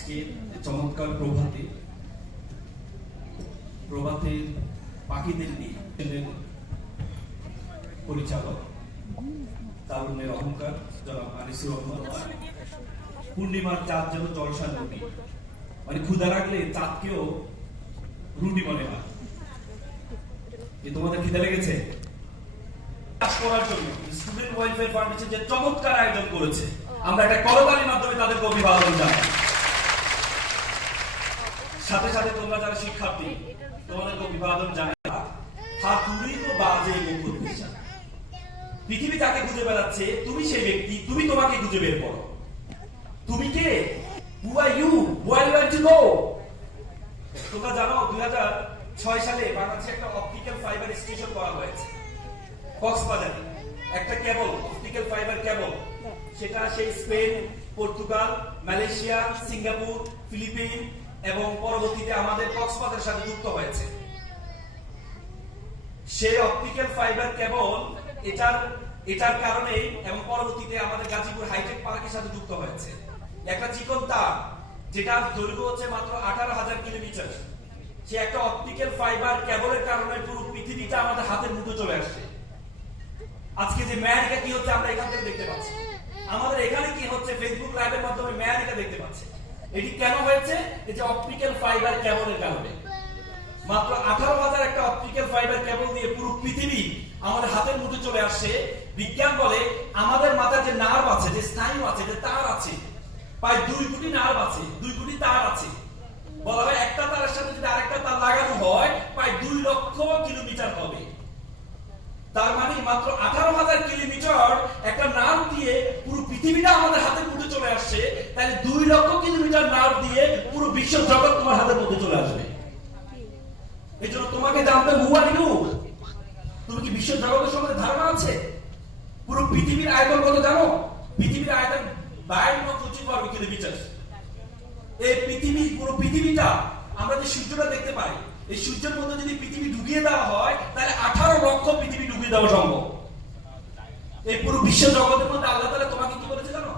আজকে চমৎকার প্রভাতে প্রভাতে পাখিদের নিয়ে পরিচালক তারুণ্যের অহংকার, জনাব আনিসুর রহমান। পূর্ণিমার চাঁদ যেন জলসা নদী মানে ক্ষুদা রাখলে চাঁদকেও রুটি মনে হয়। যে তোমাদের খিদে লেগেছে? করার জন্য স্টুডেন্ট ওয়েলফেয়ার ফাউন্ডেশন যে চমৎকার আয়োজন করেছে, আমরা একটা করতালির মাধ্যমে তাদেরকে অভিবাদন জানাই। সাথে সাথে তোমরা যারা শিক্ষার্থী তোমাদেরকে অভিবাদন জানাই। হাতুড়ি তো বাজে মুখ পৃথিবী তাকে খুঁজে বেড়াচ্ছে, তুমি সেই ব্যক্তি, তুমি তোমাকে খুঁজে বের করো। তুমি কে? Who are you where you to go তোমরা জানো, দুই হাজার ছয় সালে বাংলাদেশে একটা অপটিক্যাল ফাইবার স্টেশন করা হয়েছে। কক্সবাজারে। একটা কেবল অপটিক্যাল ফাইবার কেবল সেটা সেই Spain, Portugal, Malaysia, Singapore, Philippine এবং পরবর্তীতে আমাদের কক্সবাজারের সাথে যুক্ত হয়েছে। সেই অপটিক্যাল ফাইবার কেবল এটার এটার কারণে এবং পরবর্তীতে আমাদের গাজীপুর হাইটেক পার্কের সাথে যুক্ত হয়েছে। একটা চিকন তার যেটা দৈর্ঘ্য হচ্ছে মাত্র আঠারো হাজার কিলোমিটার। সে একটা অপটিক্যাল ফাইবার কেবলের কারণে পুরো পৃথিবীটা আমাদের হাতের মুঠো চলে আসছে। আজকে যে ম্যারিকা কি হচ্ছে আমরা এখান থেকে দেখতে পাচ্ছি। আমাদের এখানে কি হচ্ছে ফেসবুক লাইভের মাধ্যমে ম্যারিকা দেখতে পাচ্ছি এটি কেন হয়েছে? এই যে অপটিক্যাল ফাইবার কেবলের কারণে। মাত্র আঠারো হাজার একটা অপটিক্যাল ফাইবার কেবল দিয়ে পুরো পৃথিবী আমাদের হাতের মুঠে চলে আসছে বিজ্ঞান বলে আমাদের মাথায় যে নার্ভ আছে, যে স্নায়ু আছে, যে তার আছে, প্রায় দুই কোটি নার্ভ আছে, দুই কোটি তার আছে। বলা হয় একটা তারের সাথে যদি আরেকটা তার লাগানো হয়, প্রায় দুই লক্ষ কিলোমিটার হবে। তার মানে মাত্র আঠারো হাজার কিলোমিটার একটা নার্ভ দিয়ে পুরো পৃথিবীটা আমাদের হাতের মধ্যে চলে আসছে। তাহলে দুই লক্ষ কিলোমিটার নার্ভ দিয়ে পুরো বিশ্ব জগৎ তোমার হাতের মধ্যে চলে আসবে। এই জন্য তোমাকে জানতে হুয়া তুমি কি বিশ্ব জগতের সম্বন্ধে ধারণা আছে? পুরো পৃথিবীর আয়তন কত জানো? পৃথিবীর আয়তন বাইরে পঁচিশ বর্গ কিলোমিটার। এই পৃথিবী, পুরো পৃথিবীটা আমরা যে সূর্যটা দেখতে পাই এই সূর্যের মধ্যে যদি পৃথিবী ঢুকিয়ে দেওয়া হয়, তাহলে আঠারো লক্ষ পৃথিবী ঢুকিয়ে দেওয়া সম্ভব। এই পুরো বিশ্ব জগতের মধ্যে আল্লাহ তাআলা তোমাকে কি বলেছে জানো?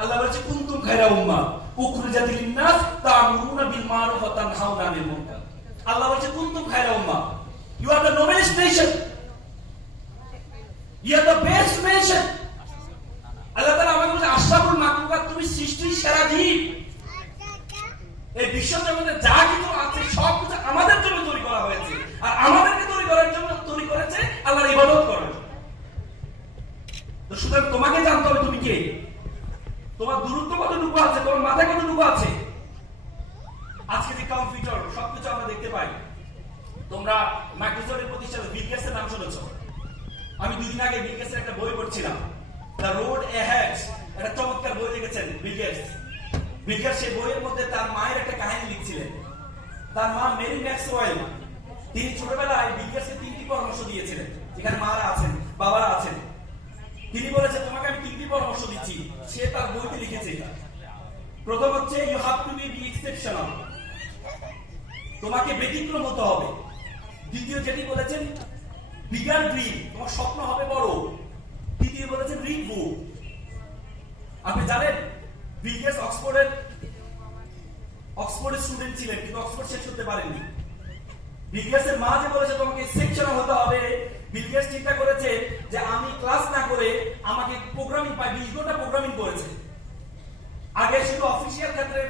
আল্লাহ বলেছে, কুনতুম খায়রা উম্মাহ? উখরিজাত লিন-নাস তা'মুরুনা বিল মারুফ ওয়া তানহাউনা আনিল মুনকার আল্লাহ বলেছে, কুনতুম খায়রা উম্মাহ? You are the noblest nation you are the best nation আল্লাহ তাআলা আমাকে বলেছে, আশরাফুল মাখলুকাত, তুমি সৃষ্টির সেরা জীব। এই বিশ্ব জগতে যা কিছু আমাদের জন্য তৈরি করা হয়েছে আর আমাদেরকে তৈরি করার জন্য তৈরি করেছে আল্লাহর ইবাদত করার জন্য তো সুতরাং তোমাকে জানতে হবে তুমি কে তোমার দূরত্ব কতটুকু আছে তোমার মাথায় কতটুকু আছে আজকে যে কম্পিউটার সবকিছু আমরা দেখতে পাই তোমরা মাইক্রোসফটের প্রতিষ্ঠাতা বিল গেটসের নাম শুনেছো আমি দুদিন আগে বিল একটা বই পড়ছিলাম। দ্য রোড এহেড একটা চমৎকার বই লিখেছেন বিল গেটস সেই বইয়ের মধ্যে তার মায়ের একটা কাহিনী লিখছিলেন। তার মা মেরি ম্যাক্সওয়েল তিনি ছোটবেলায় বিজ্ঞানকে তিনটি পরামর্শ দিয়েছিলেন, যেখানে মারা আছেন, বাবারা আছেন। তিনি বলেছে তোমাকে আমি তিনটি পরামর্শ দিচ্ছি। সে তার বইতে লিখেছে, প্রথম হচ্ছে you have to be exceptional তোমাকে ব্যতিক্রম হতে হবে। দ্বিতীয় যেটি বলেছেন বিগার ড্রিম তোমার স্বপ্ন হবে বড়। তৃতীয় বলেছেন রিড বুক আপনি জানেন গেটস অক্সফোর্ডের অক্সফোর্ডের স্টুডেন্ট ছিলেন, কিন্তু অক্সফোর্ড শেষ করতে পারেননি। বিল গেটসের মা যে বলেছে, তোমাকে সেকশন হতে হবে। বিল চিন্তা করেছে যে, আমি ক্লাস না করে আমাকে প্রোগ্রামিং পাই বিশ ঘণ্টা প্রোগ্রামিং করেছে। আগে শুধু অফিসিয়াল ক্ষেত্রে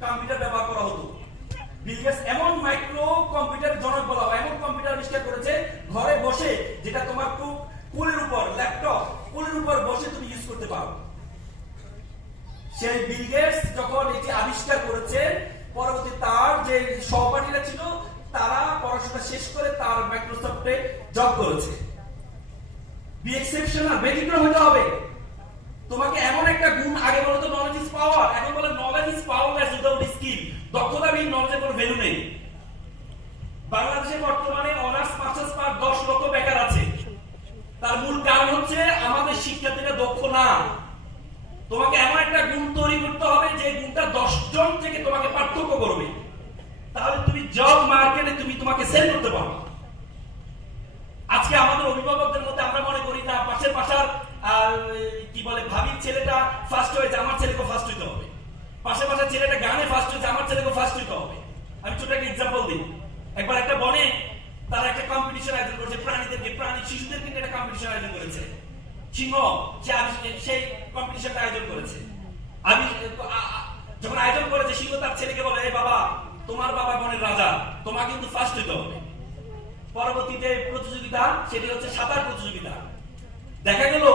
কম্পিউটার ব্যবহার করা হতো। বিল এমন মাইক্রো কম্পিউটার জনক বলা হয়, এমন কম্পিউটার আবিষ্কার করেছে, ঘরে বসে যেটা তোমার কোলের উপর ল্যাপটপ কোলের উপর বসে তুমি ইউজ করতে পারো। সেই বিল যখন এটি আবিষ্কার করেছেন পরবর্তী তার যে সহপাঠীরা ছিল, তারা পড়াশোনা শেষ করে তার মাইক্রোসফটে জব করেছে। বি এক্সেপশনাল ব্যতিক্রম হতে হবে। তোমাকে এমন একটা গুণ, আগে বলো তো নলেজ ইজ পাওয়ার এখন বলে নলেজ ইজ পাওয়ারলেস উইদাউট দক্ষতা বিহীন নলেজের কোনো ভ্যালু নেই। বাংলাদেশে বর্তমানে অনার্স মাস্টার্স পার দশ লক্ষ বেকার আছে। তার মূল কারণ হচ্ছে আমাদের শিক্ষার্থীরা দক্ষ না। তোমাকে এমন একটা গুণ তৈরি করতে হবে যে গুণটা জন থেকে তোমাকে পার্থক্য করবে। তাহলে তুমি জব মার্কেটে তুমি তোমাকে সেল করতে পারো। আজকে আমাদের অভিভাবকদের মধ্যে আমরা মনে করি না, পাশের পাশার কি বলে, ভাবির ছেলেটা ফার্স্ট হয়েছে, আমার ছেলেকে ফার্স্ট হইতে হবে। পাশে পাশে ছেলেটা গানে ফার্স্ট হয়েছে, আমার ছেলেকে ফার্স্ট হইতে হবে। আমি ছোট একটা এক্সাম্পল দিই। একবার একটা বনে তারা একটা কম্পিটিশন আয়োজন করেছে, প্রাণীদেরকে, প্রাণী শিশুদেরকে একটা কম্পিটিশন আয়োজন করেছে। সিংহ সেই কম্পিটিশনটা আয়োজন করেছে। আমি যখন আয়োজন করেছে, সিংহ তার ছেলেকে বলে বাবা, তোমার বাবা বনের রাজা তোমার কিন্তু ফার্স্ট হইতে হবে। পরবর্তীতে প্রতিযোগিতা, সেটি হচ্ছে সাঁতার প্রতিযোগিতা। দেখা গেল,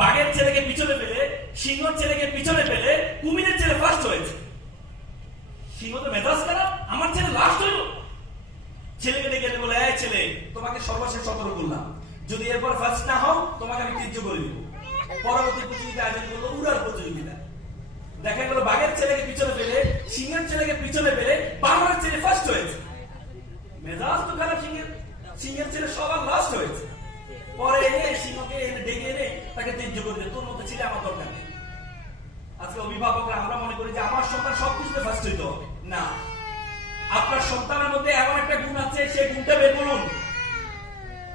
বাঘের ছেলেকে পিছনে পেলে সিংহর ছেলেকে পিছনে পেলে কুমিরের ছেলে ফার্স্ট হয়েছে। সিংহ তো মেজাজ খারাপ, আমার ছেলে লাস্ট হইল ছেলেকে ডেকে বলে, এই ছেলে, তোমাকে সর্বশেষ সতর্ক করলাম। যদি এরপর ফার্স্ট না হও, তোমাকে আমি তীর্য করে দিব। পরবর্তী প্রতিযোগিতা আয়োজন করল উড়ার প্রতিযোগিতা দেখা গেল বাঘের ছেলেকে পিছনে পেলে সিংহের ছেলেকে পিছনে পেলে বাংলার ছেলে ফার্স্ট হয়েছে। মেজাজ তো খারাপ, সিংহের সিংহের ছেলে সবার লাস্ট হয়েছে। পরে এনে সিংহকে এনে ডেকে এনে তাকে তীর্য করে দেয়। তোর মতো ছেলে আমার দরকার নেই। আজকে অভিভাবকরা আমরা মনে করি যে আমার সন্তান সবকিছুতে ফার্স্ট হইতে হবে। না। আপনার সন্তানের মধ্যে এমন একটা গুণ আছে, সেই গুণটা বের করুন।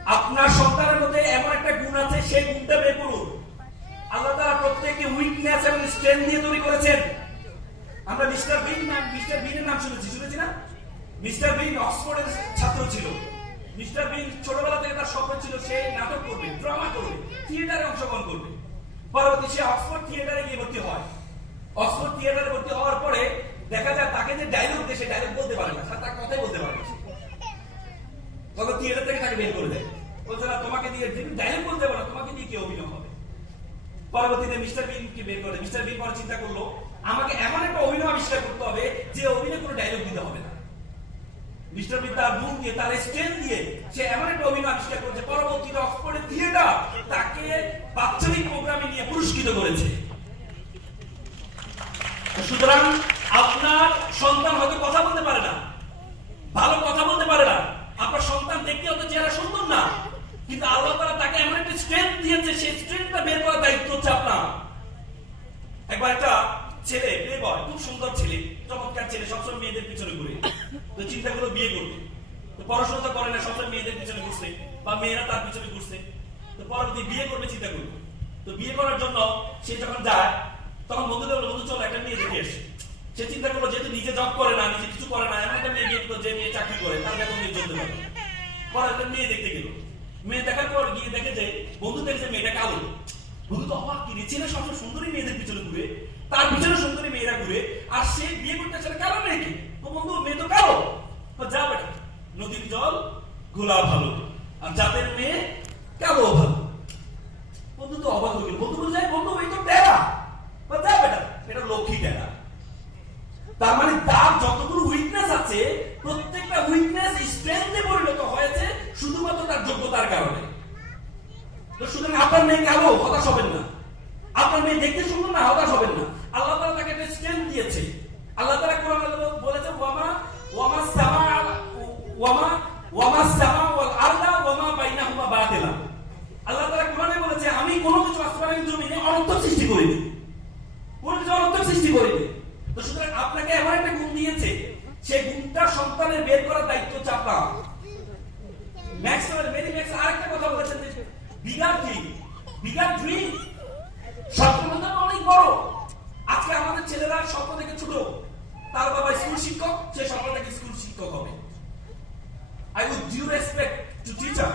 আপনার সন্তানের মধ্যে এমন একটা গুণ আছে, সেই গুণটা বের করুন। আল্লাহ তাআলা প্রত্যেককে উইকনেস এবং স্ট্রেংথ দিয়ে তৈরি করেছেন। আমরা মিস্টার বিন মিস্টার বিনের নাম শুনেছি শুনেছি না? মিস্টার বিন অক্সফোর্ডের ছাত্র ছিল। মিস্টার বিন ছোটবেলা থেকে তার স্বপ্ন ছিল সে নাটক করবে ড্রামা করবে থিয়েটারে অংশগ্রহণ করবে। পরবর্তী সে অক্সফোর্ড থিয়েটারে গিয়ে ভর্তি হয়। অক্সফোর্ড থিয়েটারে ভর্তি হওয়ার পরে দেখা যায় তাকে যে ডায়লগ দেয়, সে ডায়লগ বলতে পারে না তার কথাই বলতে পারে না তখন থিয়েটার থেকে তাকে বের করে দেয়। বলছে, না, তোমাকে দিয়ে ডায়লগ বলতে পারো তোমাকে দিয়ে কি অভিনয় হবে? পরবর্তীতে মিস্টার বিনকে বের করে মিস্টার বিন পরে চিন্তা করল, আমাকে এমন একটা অভিনয় আবিষ্কার করতে হবে যে অভিনয় কোনো ডায়লগ দিতে হবে না। মিস্টার তার গুণ দিয়ে তার স্ট্রেন দিয়ে সে এমন একটা অভিনয় আবিষ্কার করেছে, পরবর্তীতে অক্সফোর্ডের থিয়েটার তাকে বাৎসরিক প্রোগ্রামে নিয়ে পুরস্কৃত করেছে। সুতরাং আপনার সন্তান হয়তো কথা বলতে পারে না ভালো কথা বলতে পারে না আপনার সন্তান দেখতে হয়তো চেহারা সুন্দর না কিন্তু আল্লাহ তাআলা তাকে এমন একটা স্ট্রেংথ দিয়েছে সেই স্ট্রেংথটা বের করার দায়িত্ব হচ্ছে আপনার একবার একটা ছেলে প্লে বয় খুব সুন্দর ছেলে চমৎকার ছেলে সবসময় মেয়েদের পিছনে ঘুরে তো চিন্তা করল বিয়ে করবে তো পড়াশোনা তো করে না সবসময় মেয়েদের পিছনে ঘুরছে বা মেয়েরা তার পিছনে ঘুরছে তো পরবর্তী বিয়ে করবে চিন্তা করল তো বিয়ে করার জন্য সে যখন যায়, তখন বন্ধুদের বলল বন্ধু, চলো একটা মেয়ে দেখে এসে সে চিন্তা করল, যেহেতু নিজে জব করে না, নিজে কিছু করে না, এমন একটা মেয়ে বিয়ে করল, যে মেয়ে চাকরি করে, তার বেতন দিয়ে চলতে পারে। পরে একটা মেয়ে দেখতে গেল। মেয়ে দেখার পর গিয়ে দেখে যে বন্ধু দেখছে মেয়েটা কালো, বন্ধু তো অবাক কি রে, ছেলে সবসময় সুন্দরী মেয়েদের পিছনে ঘুরে, তার পিছনে সুন্দরী মেয়েরা ঘুরে, আর সে বিয়ে করতে চায় কালো মেয়েকে তো বন্ধু, মেয়ে তো কালো। যা বেটা, নদীর জল গোলা ভালো। আর যাদের মেয়ে কালো ভালো মেয়ে কালো হতাশ হবেন না। আপনার মেয়ে দেখতে সুন্দর না, হতাশ হবেন না। আল্লাহ তাআলা তাকে একটা স্ট্রেংথ দিয়েছে। আল্লাহ তাআলা কোরআনে বলেছে, ওয়ামা ওয়ামা সামা, ওয়ামা ওয়ামা সামা ওয়াল আরদা, ওয়ামা বাইনাহুমা বাতিলা। আল্লাহ তাআলা কোরআনে বলেছে, আমি কোনো কিছু আসমানের জমিনে অনন্ত সৃষ্টি করিনি। কোনো কিছু অনন্ত সৃষ্টি করিনি। তো সুতরাং আপনাকে এমন একটা গুণ দিয়েছে সেই গুণটা সন্তানের বের করার দায়িত্ব হচ্ছে আপনার ম্যাক্স মেরি ম্যাক্স আরেকটা কথা বলেছেন যে বিগার ড্রিম বিগার স্বপ্ন তো অনেক বড়। আজকে আমাদের ছেলেরা স্বপ্ন থেকে ছোট। তার বাবা স্কুল শিক্ষক, সে স্বপ্ন থেকে স্কুল শিক্ষক হবে I with due respect to teacher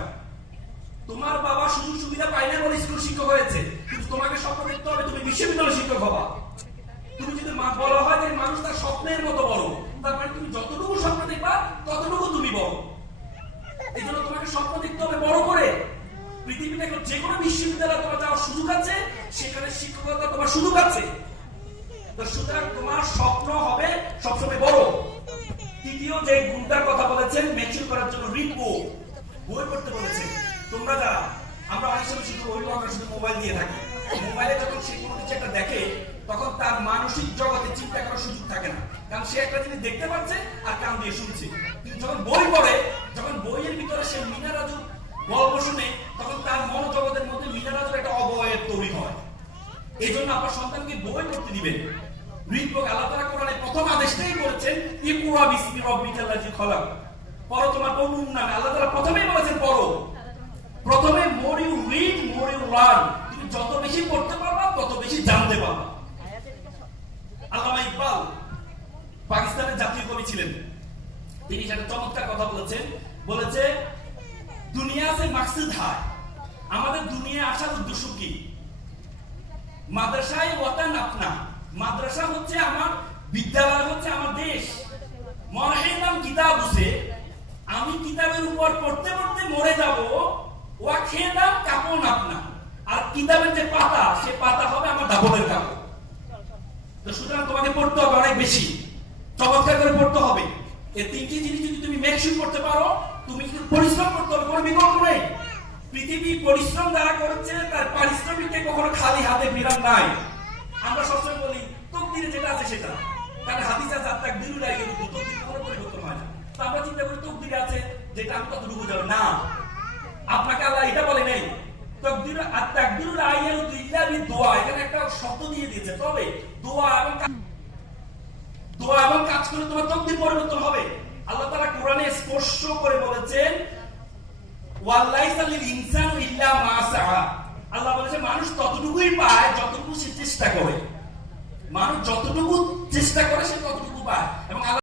তোমার বাবা সুযোগ সুবিধা পায় না বলে স্কুল শিক্ষক হয়েছে কিন্তু তোমাকে স্বপ্ন দেখতে হবে তুমি বিশ্ববিদ্যালয় শিক্ষক হবা তুমি যদি মা বলা হয় যে মানুষ তার স্বপ্নের মতো বড় তার মানে তুমি যতটুকু স্বপ্ন দেখবা ততটুকু তুমি বড় এই জন্য তোমাকে স্বপ্ন দেখতে হবে বড় করে পৃথিবীতে এখন যে কোনো বিশ্ববিদ্যালয়ে তোমার যাওয়ার সুযোগ আছে, সেখানে শিক্ষকতা তোমার সুযোগ আছে। সুতরাং তোমার স্বপ্ন হবে সবসময় বড়। তৃতীয় যে গুণটার কথা বলেছেন ম্যাচিউর করার জন্য রিড বই পড়তে বলেছেন। তোমরা যারা, আমরা অনেক সময় শুধু অভিভাবকরা শুধু মোবাইল দিয়ে থাকি। মোবাইলে যখন সে কোনো কিছু একটা দেখে, তখন তার মানসিক জগতে চিন্তা করার সুযোগ থাকে না। কারণ সে একটা জিনিস দেখতে পাচ্ছে আর কান দিয়ে শুনছে। কিন্তু যখন বই পড়ে, যখন বইয়ের ভিতরে সে মিনা রাজু গল্প শুনে তখন তার মনোজগতের মধ্যে মিনা একটা অবয়ব তৈরি হয়। এই জন্য আপনার সন্তানকে বই পড়তে দিবেন। আল্লাহ তাআলা কোরআনে প্রথম আদেশটাই বিসমি খলাক। পড়ো তোমার নামে আল্লাহ তাআলা প্রথমেই বলেছেন, পড়ো। প্রথমে more you read more you learn তুমি যত বেশি পড়তে পারবা, তত বেশি জানতে পারবা। আল্লামা ছিলেন। তিনি সেটা চমৎকার কথা বলেছেন। বলেছে দুনিয়া সে মাকসুদ হয়। আমাদের দুনিয়া আসার উদ্দেশ্য কি? মাদ্রাসায় ওয়াতান আপনা। মাদ্রাসা হচ্ছে আমার, বিদ্যালয় হচ্ছে আমার দেশ। মরহেনাম কিতাব উসে আমি কিতাবের উপর পড়তে পড়তে মরে যাব ওয়া খেয়ে দাম কাপড় আপনা। আর কিতাবের যে পাতা, সে পাতা হবে আমার দাপনের কাপড় তো সুতরাং তোমাকে পড়তে হবে অনেক বেশি। চমৎকার করে পড়তে হবে। এই তিনটি জিনিস যদি তুমি মেকশিপ করতে পারো, তুমি পরিশ্রম করতে হবে, কোনো বিকল্প নেই। পৃথিবী পরিশ্রম দ্বারা করেছে, তার পারিশ্রমিককে কখনো খালি হাতে ফিরান নাই। আমরা সবসময় বলি, তকদিরে যেটা আছে সেটা। কারণ হাদিসে আছে আত্মাক দিলু লাগে কিন্তু তকদির কোনো পরিবর্তন হয় না। তো আমরা চিন্তা করি, তকদিরে আছে যেটা আমি কতটুকু যাব না। আপনাকে আল্লাহ এটা বলে নাই, তকদির আত্মাক দিলু আইয়াল দুইলা বি দোয়া এখানে একটা শব্দ দিয়ে দিয়েছে। তবে দোয়া এবং দোয়া এবং কাজ করে তোমার তকদির পরিবর্তন হবে। আল্লাহ তারা কোরআনে স্পর্শ করে বলেছেন আল্লাহ বলেছে, মানুষ ততটুকুই পায় যতটুকু সে চেষ্টা করে। মানুষ যতটুকু চেষ্টা করে সে ততটুকু পায়